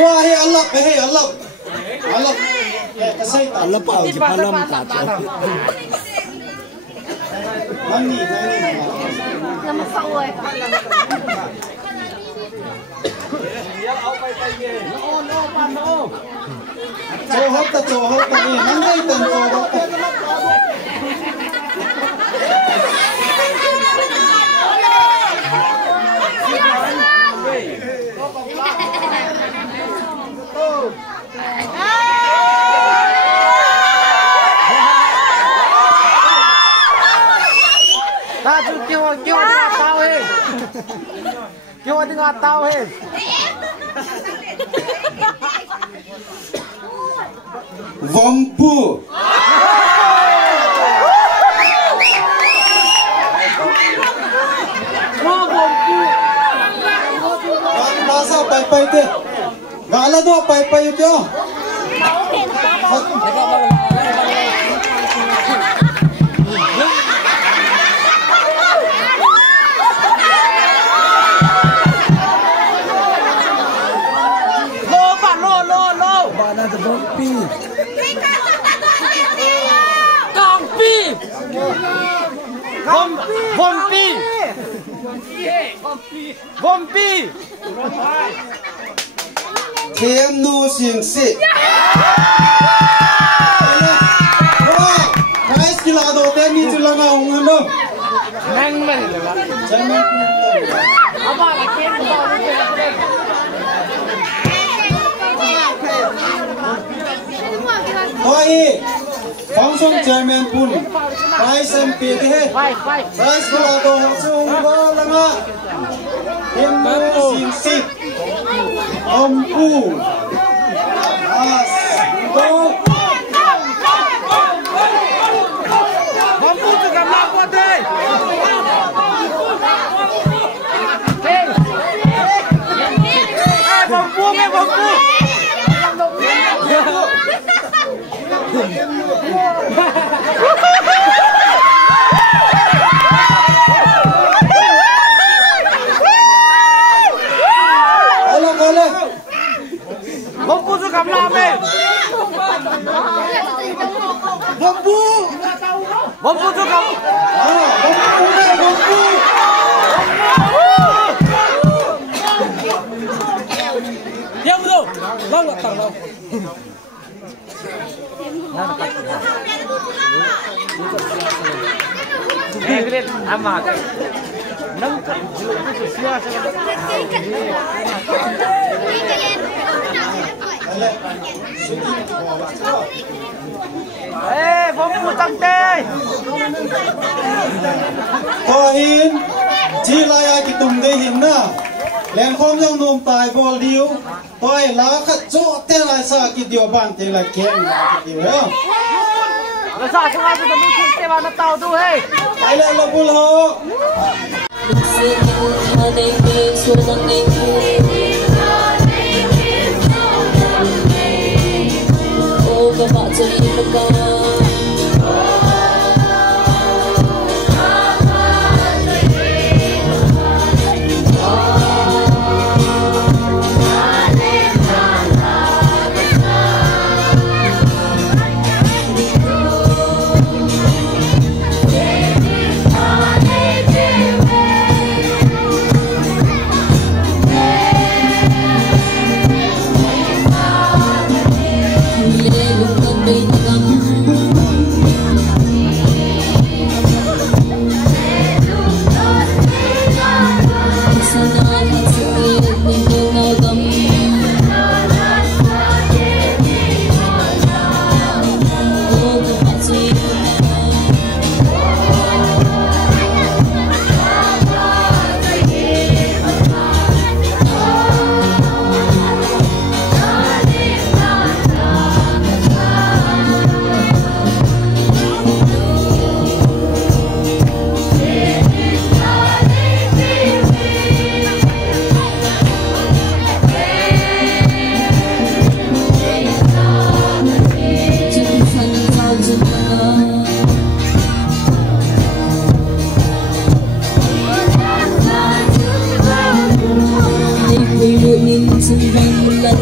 Wah, Allah, Allah. Allah. Kasih tak? Allah pau je palam tak. Mani. Lama sawai. Johor ta ni, nangai tan johor ta. Kêu đi ngạt tao hết. Vampu. Masa pai te. Gala do pai itu. Vompi. Kem nu sing si. Wah, guys kila do te ni chula na ung no. Nang man le ba. Jangan. Aba kem do Oi. Function chairman pun. Price MP ke. Price kila do chung go langa. Kem nu sing si. Ampu. As. Go. Vompu tu gamla ko deh. Vompu. Vompu tu gamla me. Vompu tu gamla. Vampu. Ya bro, lawa tang lawa. Great amat. Nang itu sia vompu tang teh. Koin, cilaya kitum dehin na. Len khom yang nom tai bol diu. Toi la khat cho te lai sa ki dio ban te la kem ki dio ya. Lo sa sa tu mi kin te ba na tau tu he. Ai la lo bul ho. Hãy subscribe cho kênh Ghiền Mì Gõ để không bỏ lỡ những video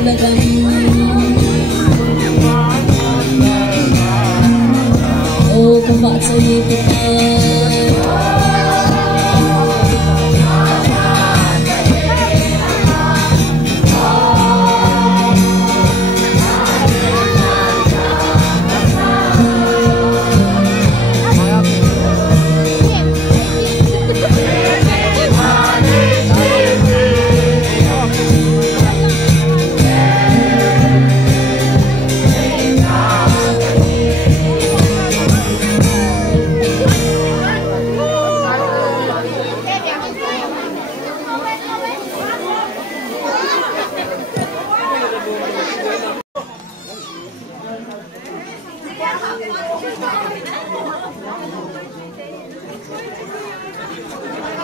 hấp dẫn.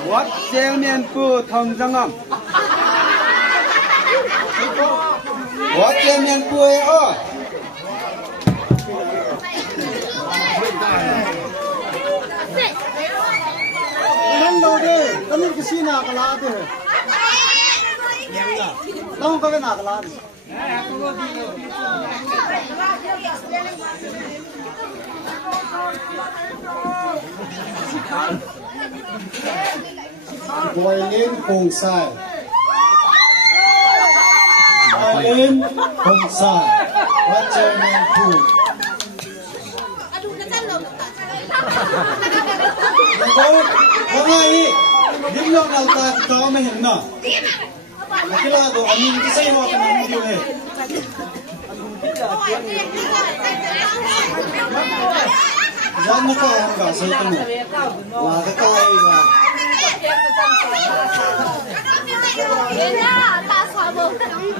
What Jiang Mian Pu Thong Zang Am? What Jiang Mian Pu oh? Nang đâu đi, cái này cái gì nào cái lá đi, đâu có cái nào cái lá đi. Quay lên cùng sai, quay lên cùng sai, bắt chơi men phụ. Có ngay, điểm lượng nào ta có mới hiện nọ. Cái là đồ anh nhìn cái xây hoa cái này điều này. Jangan nak kau enggak saya temu. Lah dekai lah. Dia tak sabar tengok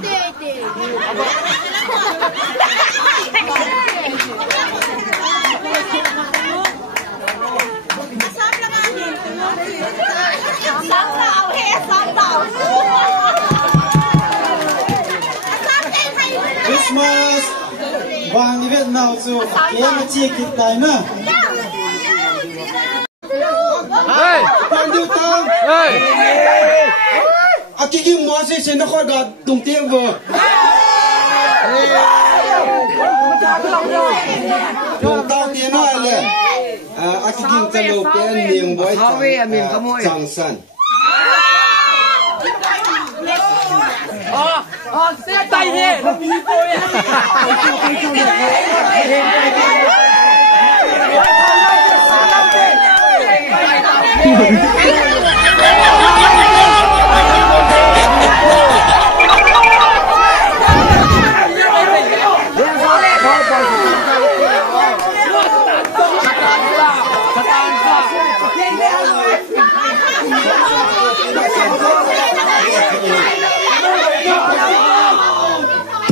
Christmas bang ni Việt Nam tu, dia macam kita na. Hey, pandu tang. Hey. Aki im mo se sen khoi ga tung tiang vừa. Tung tang tiang na le. Aki kim ta lo pen mieng boy. Chang san. Xe tay đi, nó bí tôi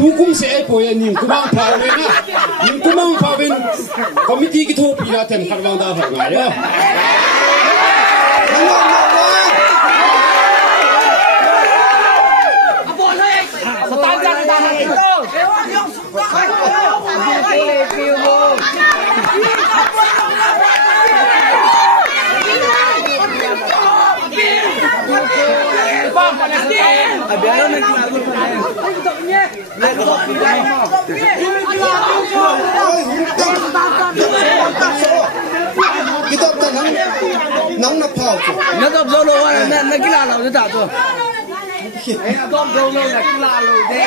Hukum saya poin ni, kumang pawin na, ni kumang pawin, komiti kita pilih tem karbang dah bergai ya. Apa lagi? Setanjang tanah itu. Biar nak lagu panen. Kita tanam nang nak pau. Nó tập dâu lâu à, nó cái là lâu nó tập rồi. Nó dâu lâu là cái là lâu thế.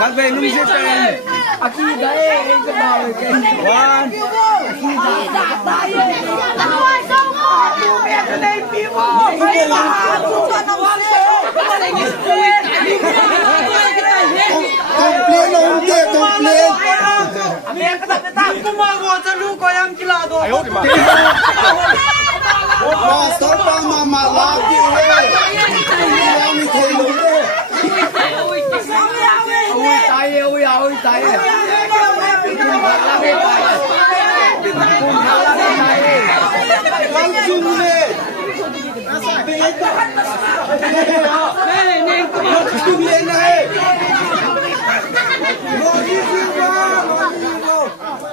Các bạn nung sẽ tên. Aki đấy, anh cái nào rồi cái. One. Komplain ông kia, komplain. Master pa mama lagi we. Kami thelo we. Ôi tay. Lang chung le. Chung le này.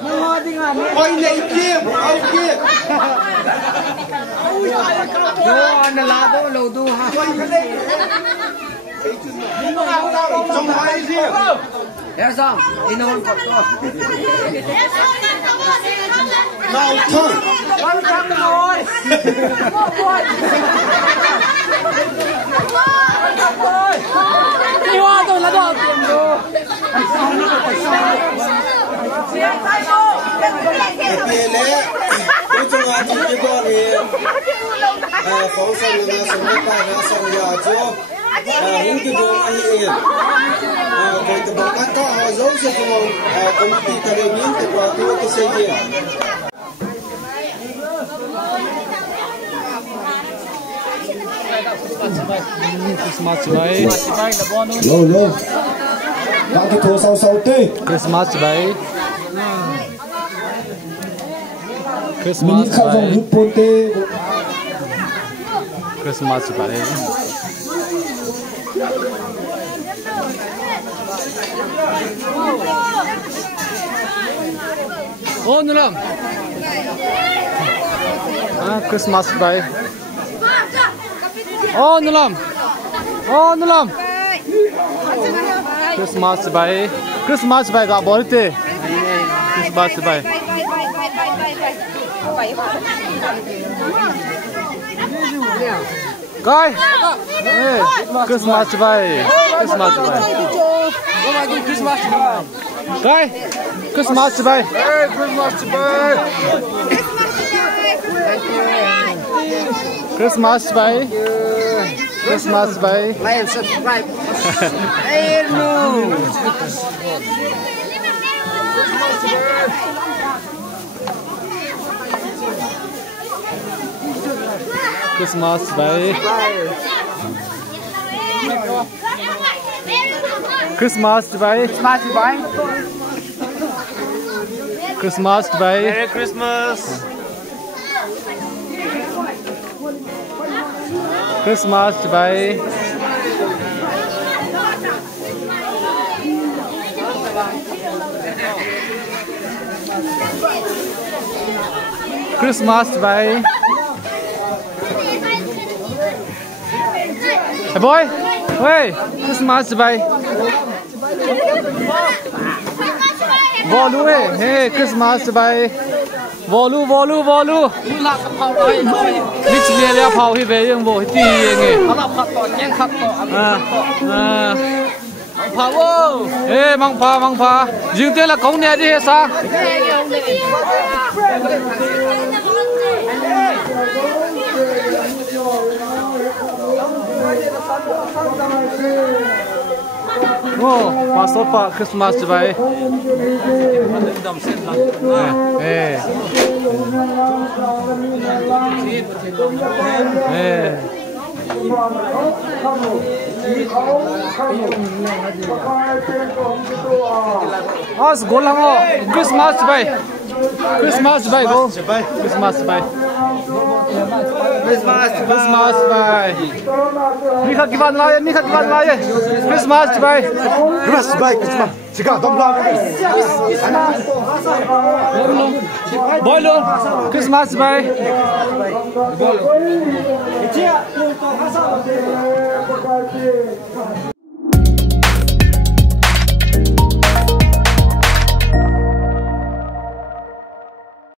Ngồi đi Ôi này kia, ông kia. Yo anh là đó lâu tu ha. Trong hai riêng. Em sao? Đi nôn cột to. Nào thôi. Con trắng rồi. Đi hoa tôi là đồ tiền đồ. Kia lẽ. Tôi trong hai chỉ cái con này. Phóng sanh là sống cái bài là sống nhà chưa. Những cái đồ ăn yên. Rồi từ bỏ các họ giấu sẽ không công ty ta lên những cái quả tôi cái xây dựng. Christmas bay. Lâu lâu. Bạn cái thua sau sau tê. Christmas bay. Mình Christmas khăn vòng bay. rút bồn tê. Christmas bay. Oh nulam. Christmas bay. Oh nulam. Oh nulam. Christmas bay. Christmas bay gak boleh teh. Christmas bay. Coi. Christmas bay. Christmas bay. Christmas. Coi. Christmas bay. Hey, Christmas bay. Christmas bay. Christmas bay. Like subscribe. Hey no. Christmas bay. Christmas bay. Smart bye. Christmas bay. Merry Christmas. Christmas bay. Christmas bay. Hey boy, hey, Christmas bay. Volu hey, Christmas bay. Volu. Lạc phao bay. Nít lia phao hi về yung bộ ti nghe. Lạc phao to, nhang khát to. Phao. Ê mang pha. Dương tiên là công nè đi hết sao? Oh, pasok pa Christmas bay. As golang oh Christmas bay. Christmas bay go. Christmas bay. Christmas bay. Mika kiban laye. Christmas bay. Christmas bay. Chica dom dom. Boy luôn. Christmas bay. Boy.